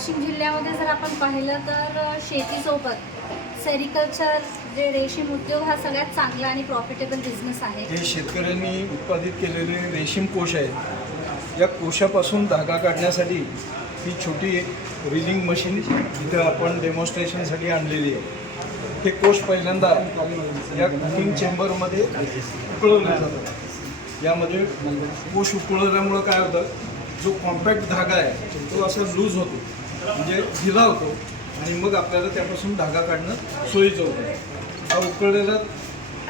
नाशिक जिल्ह्यामध्ये जर आपण पाहिलं तर शेतीसोबत सेरिकल्चर जे रेशीम उद्योग हा सगळ्यात चांगला आणि प्रॉफिटेबल बिझनेस आहे. हे शेतकऱ्यांनी उत्पादित केलेले रेशीम कोश आहेत. या कोशापासून धागा काढण्यासाठी ही छोटी रिलिंग मशीन इथं आपण डेमॉन्स्ट्रेशनसाठी आणलेली आहे. हे कोश पहिल्यांदा या कुकिंग चेंबरमध्ये उकळवलं जातं. यामध्ये कोश उकळवल्यामुळं काय होतं? जो कॉम्पॅक्ट धागा आहे तो असा लूज होतो. म्हणजे ढिला होतो आणि मग आपल्याला त्यापासून धागा काढणं सोयीचं होतं. हा उकळलेला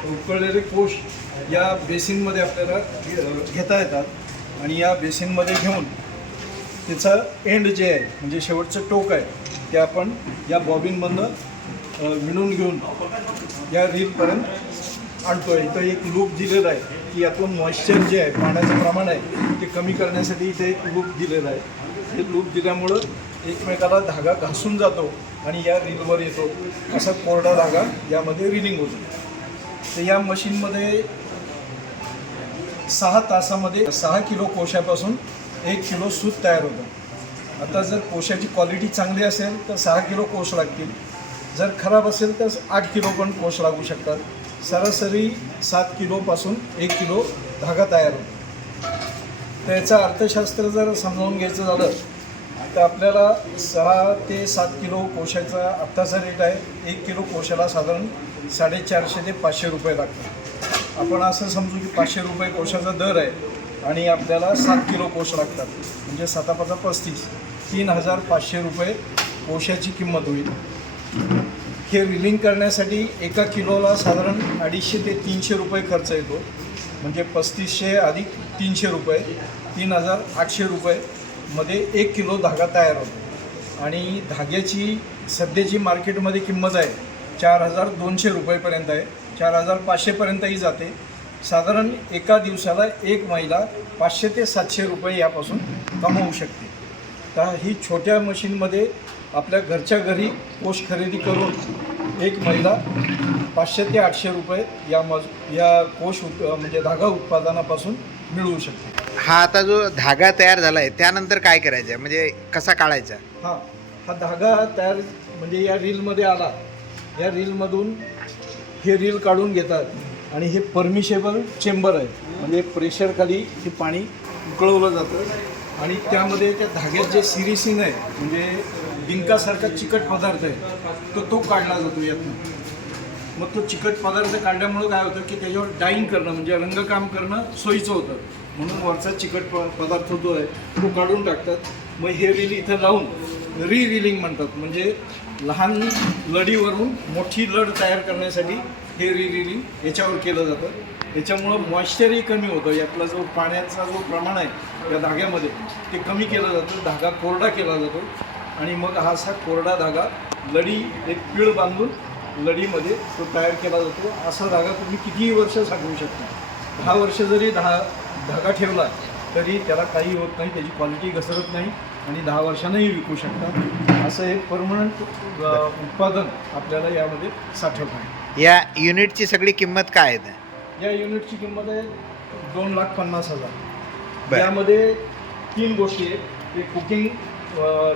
उकळलेले कोश या बेसिनमध्ये आपल्याला घे- घेता येतात आणि या बेसिनमध्ये घेऊन त्याचं एंड जे आहे म्हणजे शेवटचं टोक आहे ते आपण या बॉबिनमधनं विणून घेऊन या रीलपर्यंत आणतो आहे इथं एक लूप दिलेला आहे की यातून मॉइश्चर जे आहे पाण्याचं प्रमाण आहे ते कमी करण्यासाठी इथे एक लूप दिलेलं आहे. हे लूप दिल्यामुळं एकमेकाला धागा घासून जातो आणि या रीलवर येतो. असा कोरडा धागा यामध्ये रिलिंग होतो. तर या मशीनमध्ये सहा तासामध्ये सहा किलो कोशापासून एक किलो सूत तयार होतं. आता जर कोशाची क्वालिटी चांगली असेल तर सहा किलो कोश लागतील. जर खराब असेल तर आठ किलो पण कोश लागू शकतात. सरासरी सात किलोपासून एक किलो धागा तयार होतो. तर अर्थशास्त्र जर समजावून घ्यायचं झालं तर आपल्याला सहा ते सात किलो कोशाचा आत्ताचा रेट आहे. एक किलो कोशाला साधारण साडेचारशे ते पाचशे रुपये लागतात. आपण असं समजू की पाचशे रुपये कोशाचा दर आहे आणि आपल्याला सात किलो कोश लागतात. म्हणजे सातापाचा पस्तीस तीन हजार पाचशे रुपये कोशाची किंमत होईल. हे रिलिंग करण्यासाठी एका किलोला साधारण अडीचशे ते तीनशे रुपये खर्च येतो. म्हणजे पस्तीसशे अधिक तीनशे रुपये तीन हजार आठशे रुपये मध्ये एक किलो धागा तयार होतो. आणि धाग्याची सध्याची मार्केटमध्ये किंमत आहे चार हजार दोनशे रुपयेपर्यंत आहे. चार हजार पाचशेपर्यंतही जाते. साधारण एका दिवसाला एक महिला पाचशे ते सातशे रुपये यापासून कमवू शकते. तर ही छोट्या मशीनमध्ये आपल्या घरच्या घरी कोष खरेदी करून एक महिला पाचशे ते आठशे रुपये या मज या कोश उत् म्हणजे धागा उत्पादनापासून मिळवू शकते. हा आता जो धागा तयार झालाय त्यानंतर काय करायचं आहे म्हणजे कसा काढायचा? हा हा धागा तयार म्हणजे या रीलमध्ये आला. या रीलमधून हे रील काढून घेतात. आणि हे परमिशेबल चेंबर आहे. म्हणजे प्रेशरखाली हे पाणी उकळवलं जातं. आणि त्यामध्ये त्या धाग्यात जे सिरिसिन आहे म्हणजे डिंकासारखा चिकट पदार्थ आहे तो तो काढला जातो यातून. मग तो चिकट पदार्थ काढल्यामुळं काय होतं की त्याच्यावर डाईंग करणं म्हणजे रंगकाम करणं सोयीचं होतं. म्हणून वरचा चिकट प पदार्थ जो आहे तो काढून टाकतात. मग हे रील इथं लावून री रिलिंग म्हणतात. म्हणजे लहान लढीवरून मोठी लढ तयार करण्यासाठी हे री रिलिंग याच्यावर केलं जातं. याच्यामुळं मॉइश्चरही कमी होतं. यातला जो पाण्याचा जो प्रमाण आहे या धाग्यामध्ये ते कमी केलं जातं. धागा कोरडा केला जातो. आणि मग हा असा कोरडा धागा लढी एक पीळ बांधून लढीमध्ये तो तयार केला जातो. असा धागा तुम्ही कितीही वर्ष साठवू शकता. दहा वर्ष जरी दहा धागा ठेवला तरी त्याला काही होत नाही त्याची क्वालिटी घसरत नाही आणि दहा वर्षांनाही विकू शकता असं एक परमनंट उत्पादन आपल्याला यामध्ये साठवतं आहे. या युनिटची सगळी किंमत काय आहे? या युनिटची किंमत आहे दोन लाख पन्नास हजार. यामध्ये तीन गोष्टी आहेत. एक कुकिंग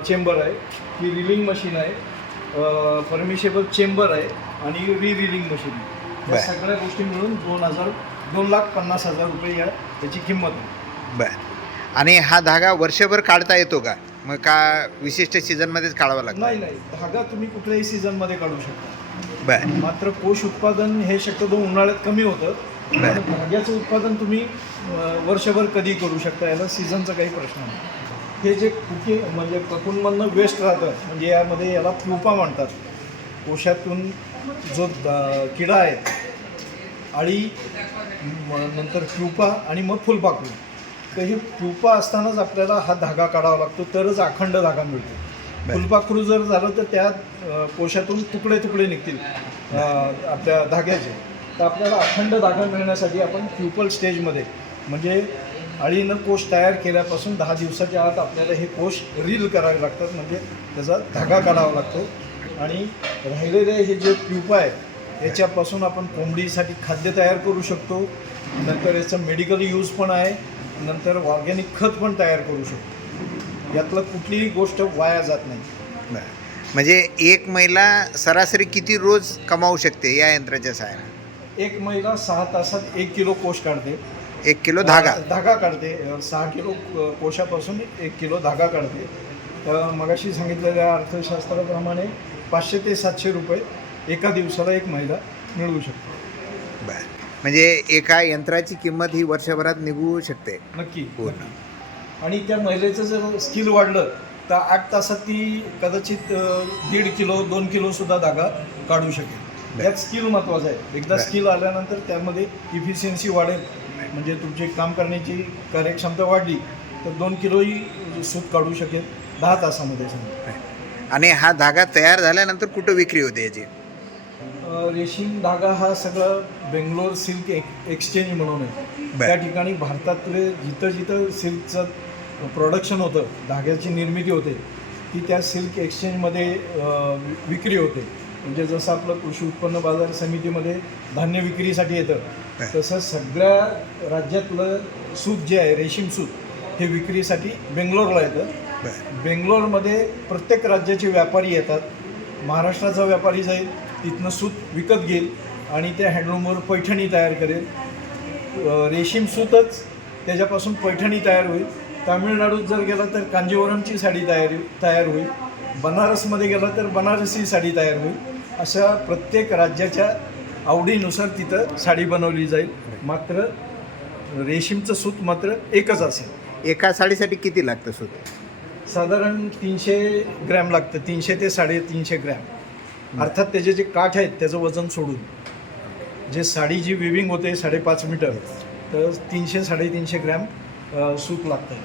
चेंबर आहे. ही रिलिंग मशीन आहे. परमिशेबल चेंबर आहे आणि री रिलिंग मशीन आहे या. सगळ्या गोष्टी मिळून दोन हजार दोन लाख पन्नास हजार रुपये या याची किंमत आहे. बर. आणि हा धागा वर्षभर काढता येतो का? मग का विशिष्ट सीझनमध्येच काढावा लागतो? नाही नाही. धागा तुम्ही कुठल्याही सीझनमध्ये काढू शकता. बर. मात्र कोश उत्पादन हे शक्यतो उन्हाळ्यात कमी होतं. धाग्याचं उत्पादन तुम्ही वर्षभर कधी करू शकता याला सीझनचा काही प्रश्न नाही. हे जे कुकिंग म्हणजे ककूनमधनं वेस्ट राहतं म्हणजे यामध्ये याला प्युपा म्हणतात. कोशातून जो द- किडा आहे आळी नंतर प्युपा आणि मग फुलपाखरू. तर हे प्युपा असतानाच आपल्याला हा धागा काढावा लागतो तरच अखंड धागा मिळतो. फुलपाखरू जर झालं तर त्यात अ, कोशातून तुकडे तुकडे निघतील आपल्या धाग्याचे. तर आपल्याला अखंड धागा मिळण्यासाठी आपण प्युपल स्टेजमध्ये म्हणजे अळीनं कोश तयार केल्यापासून दहा दिवसाच्या आत आपल्याला हे कोश रील करावे लागतात म्हणजे त्याचा धागा काढावा लागतो. आणि राहिलेले हे जे प्युपा आहे याच्यापासून आपण कोंबडीसाठी खाद्य तयार करू शकतो. नंतर याचं मेडिकल यूज पण आहे. नंतर ऑर्गॅनिक खत पण तयार करू शकतो. यातलं कुठलीही गोष्ट वाया जात नाही. म्हणजे एक महिला सरासरी किती रोज कमावू शकते या यंत्राच्या सहाय्याने? एक महिला सहा तासात एक किलो कोश काढते. एक किलो धागा. धागा काढते. सहा किलो कोशापासून एक किलो धागा काढते. तर मगाशी सांगितलेल्या अर्थशास्त्राप्रमाणे पाचशे ते सातशे रुपये एका दिवसाला एक महिला मिळवू शकते. बर. म्हणजे एका यंत्राची किंमत ही वर्षभरात निघू शकते. नक्की. पूर्ण आणि त्या महिलेचं जर स्किल वाढलं तर आठ तासात ती कदाचित दीड किलो दोन किलो सुद्धा धागा काढू शकेल. यात स्किल महत्त्वाचं आहे. एकदा. स्किल आल्यानंतर त्यामध्ये इफिशियन्सी वाढेल. म्हणजे तुमची काम करण्याची कार्यक्षमता वाढली तर दोन किलोही सूत काढू शकेल दहा तासामध्ये समजा आणि हा धागा तयार झाल्यानंतर कुठं विक्री होते याची? अ, रेशीम धागा हा सगळा बेंगलोर सिल्क एक एक्सचेंज म्हणून आहे. बर. त्या ठिकाणी भारतातले जिथं जिथं सिल्कचं प्रोडक्शन होतं धाग्याची निर्मिती होते ती त्या सिल्क एक्सचेंजमध्ये अ, वि- विक्री होते. म्हणजे जसं आपलं कृषी उत्पन्न बाजार समितीमध्ये धान्य विक्रीसाठी येतं तसं सगळ्या राज्यातलं सूत जे आहे रेशीम सूत हे विक्रीसाठी बेंगलोरला येतं. बेंगलोरमध्ये प्रत्येक राज्याचे व्यापारी येतात. महाराष्ट्राचा व्यापारी जाईल तिथनं सूत विकत घेईल आणि त्या हँडलूमवर पैठणी तयार करेल. रेशीम सूतच त्याच्यापासून पैठणी तयार होईल. तामिळनाडूत जर गेला तर कांजीवरमची साडी तयार तयार होईल. बनारसमध्ये गेला तर बनारसी साडी तयार होईल. अशा प्रत्येक राज्याच्या आवडीनुसार तिथं साडी बनवली जाईल. मात्र रेशीमचं सूत मात्र एकच असेल. एका साडीसाठी किती लागतं सूत? साधारण तीनशे ग्रॅम लागतं. तीनशे ते साडेतीनशे ग्रॅम. अर्थात त्याचे जे काठ आहेत त्याचं वजन सोडून. जे साडी जी विविंग होते साडेपाच मीटर तर तीनशे साडेतीनशे ग्रॅम अ, सूत लागतं.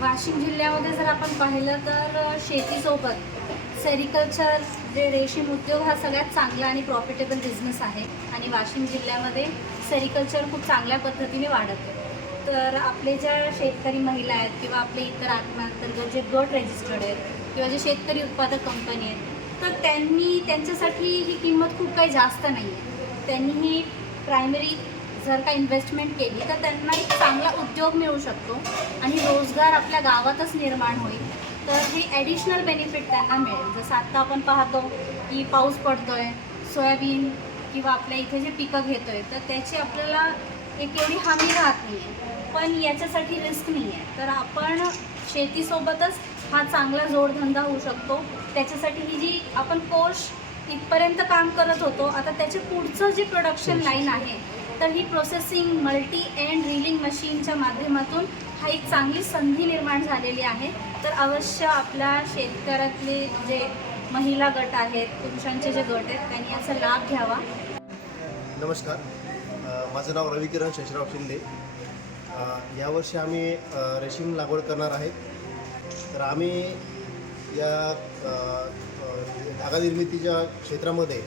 वाशिम जिल्ह्यामध्ये जर आपण पाहिलं तर शेतीसोबत सेरिकल्चर जे रेशीम उद्योग हा सगळ्यात चांगला आणि प्रॉफिटेबल बिझनेस आहे. आणि वाशिम जिल्ह्यामध्ये सेरिकल्चर खूप चांगल्या पद्धतीने वाढत आहे. तर आपले ज्या शेतकरी महिला आहेत किंवा आपले इतर आत्मांतर्गत जे गट रजिस्टर्ड आहेत किंवा जे शेतकरी उत्पादक कंपनी आहेत तर त्यांनी त्यांच्यासाठी ही किंमत खूप काही जास्त नाही आहे त्यांनी ही प्रायमरी जर का इन्व्हेस्टमेंट केली तर त्यांना एक चांगला उद्योग मिळू शकतो आणि रोजगार आपल्या गावातच निर्माण होईल. तर हे ॲडिशनल बेनिफिट त्यांना मिळेल. जसं आत्ता आपण पाहतो की पाऊस पडतोय सोयाबीन किंवा आपल्या इथे जे पिकं घेतोय तर त्याची आपल्याला एक एवढी हमी राहत नाही आहे पण याच्यासाठी रिस्क नाही आहे तर आपण शेतीसोबतच हा चांगला जोडधंदा होऊ शकतो. त्याच्यासाठी ही जी आपण कोश इथपर्यंत काम करत होतो आता त्याचे पुढचं जे प्रोडक्शन लाईन आहे तर ही प्रोसेसिंग मल्टी एंड ड्रिलिंग मशीनच्या माध्यमातून हा एक चांगली संधी निर्माण झालेली आहे. तर अवश्य आपल्या शेतकऱ्यातले जे महिला गट आहेत पुरुषांचे जे गट आहेत त्यांनी याचा लाभ घ्यावा. नमस्कार. माझं नाव रविकिरण शशराव शिंदे. यावर्षी आम्ही रेशीम लागवड करणार आहे. तर आम्ही या धागा निर्मितीच्या क्षेत्रामध्ये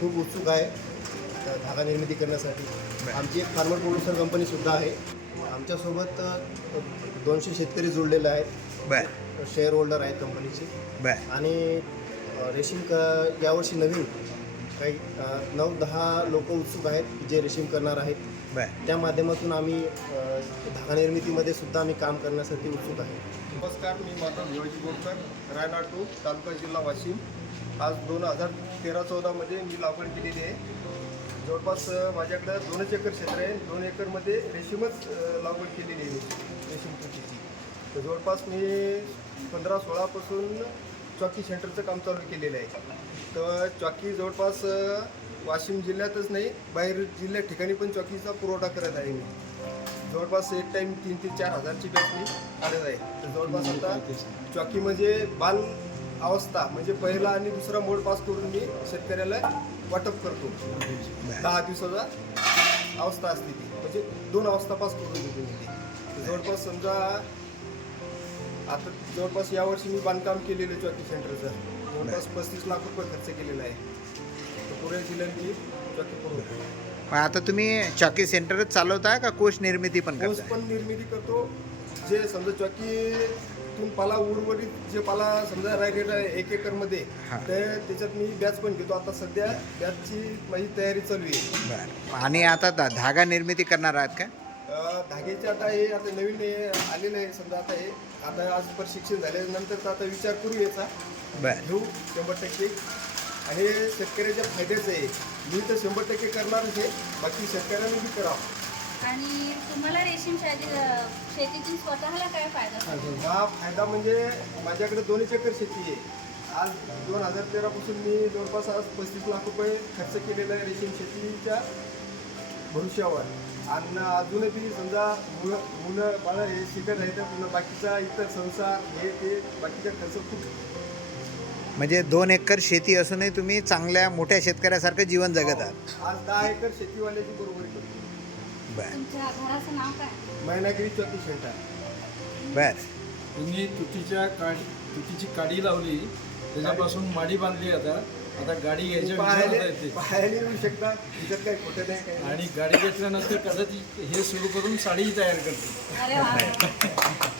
खूप उत्सुक आहे. धागा निर्मिती करण्यासाठी. आमची एक फार्मर प्रोड्युसर कंपनीसुद्धा आहे. आमच्यासोबत दोनशे शेतकरी जुळलेले आहेत. शेअर होल्डर आहेत कंपनीचे आणि रेशीम क यावर्षी नवीन काही नऊ दहा लोक उत्सुक आहेत जे रेशीम करणार आहेत. त्या माध्यमातून आम्ही धागा निर्मितीमध्ये सुद्धा आम्ही काम करण्यासाठी उत्सुक आहे. नमस्कार मी माधव भिवाजी बोरकर रायना टू तालुका जिल्हा वाशिम. आज दोन हजार तेरा चौदामध्ये मी लागवड केलेली आहे. जवळपास माझ्याकडं दोनच एकर क्षेत्र आहे. दोन एकरमध्ये रेशीमच लागवड केलेली आहे रेशीम शेतीची. तर जवळपास मी पंधरा सोळापासून चॉकी सेंटरचं काम चालू केलेलं आहे. तर चॉकी जवळपास वाशिम जिल्ह्यातच नाही बाहेर जिल्ह्यात ठिकाणी पण चॉकीचा पुरवठा करत आहे मी. जवळपास एक टाइम तीन ते चार हजारची मी काढत आहे. तर जवळपास आता चॉकी म्हणजे बाल अवस्था म्हणजे पहिला आणि दुसरा मोड पास करून मी शेतकऱ्याला वाटप करतो. दहा दिवसाचा अवस्था असते ती. म्हणजे दोन अवस्था पास करून देतो मी ती. जवळपास समजा आता जवळपास यावर्षी मी बांधकाम केलेलं चॉकी सेंटरचं. जवळपास पस्तीस लाख रुपये खर्च केलेला आहे. तर पुणे जिल्ह्यात मी चॉकी पुरवतो आता तुम्ही चॉकी सेंटरच चालवता का कोश निर्मिती पण करता पण निर्मिती करतो. जे समजा चॉकीतून पाला उर्वरित जे पाला समजा राहिलेला आहे एक एकरमध्ये हा. तर त्याच्यात मी बॅच पण घेतो. आता सध्या बॅचची माझी तयारी चालू आहे. बर. आणि आता धा- धागा निर्मिती करणार आहात का? अ, धाग्याचे आता हे आता नवीन हे आलेलं आहे. समजा आता हे आता आज प्रशिक्षण झाल्यानंतर तर आता विचार करू याचा. बर. घेऊ शंभर टक्के. आणि हे शेतकऱ्याच्या फायद्याचं आहे. मी तर शंभर टक्के करणारच आहे. बाकी शेतकऱ्यांनी बी करावं. आणि तुम्हाला रेशीम शेती शेतीतून स्वतःला काय फायदा? झाला? हा फायदा म्हणजे माझ्याकडे दोनच एकर शेती आहे. आज दोन हजार तेरापासून मी जवळपास आज पस्तीस लाख रुपये खर्च केलेला आहे रेशीम शेतीच्या भविष्यावर. आणि अजूनही समजा मुलं मुलं बाळं हे शिकत आहेत पुन्हा बाकीचा इतर संसार हे ते बाकीचा खर्च खूप म्हणजे दोन एकर शेती असूनही तुम्ही चांगल्या मोठ्या शेतकऱ्यासारखं जीवन जगत आहात. आज दहा एकर शेतीवाल्याची बरोबरी करतो. बर. तुमच्या घराचं नाव काय? महिनागिरी चौतीस सेंटर. बर. तुम्ही तुतीच्या काडी तुतीची काडी लावली. त्याच्यापासून माडी बांधली आता. आता गाडी घ्यायच्या विचारात पाहायला येते. पाहायला येऊ शकता. तिच्यात काही खोटं नाही काही नाही. आणि गाडी घेतल्यानंतर कदाचित हे सुरू करून साडीही तयार करते अरे वा.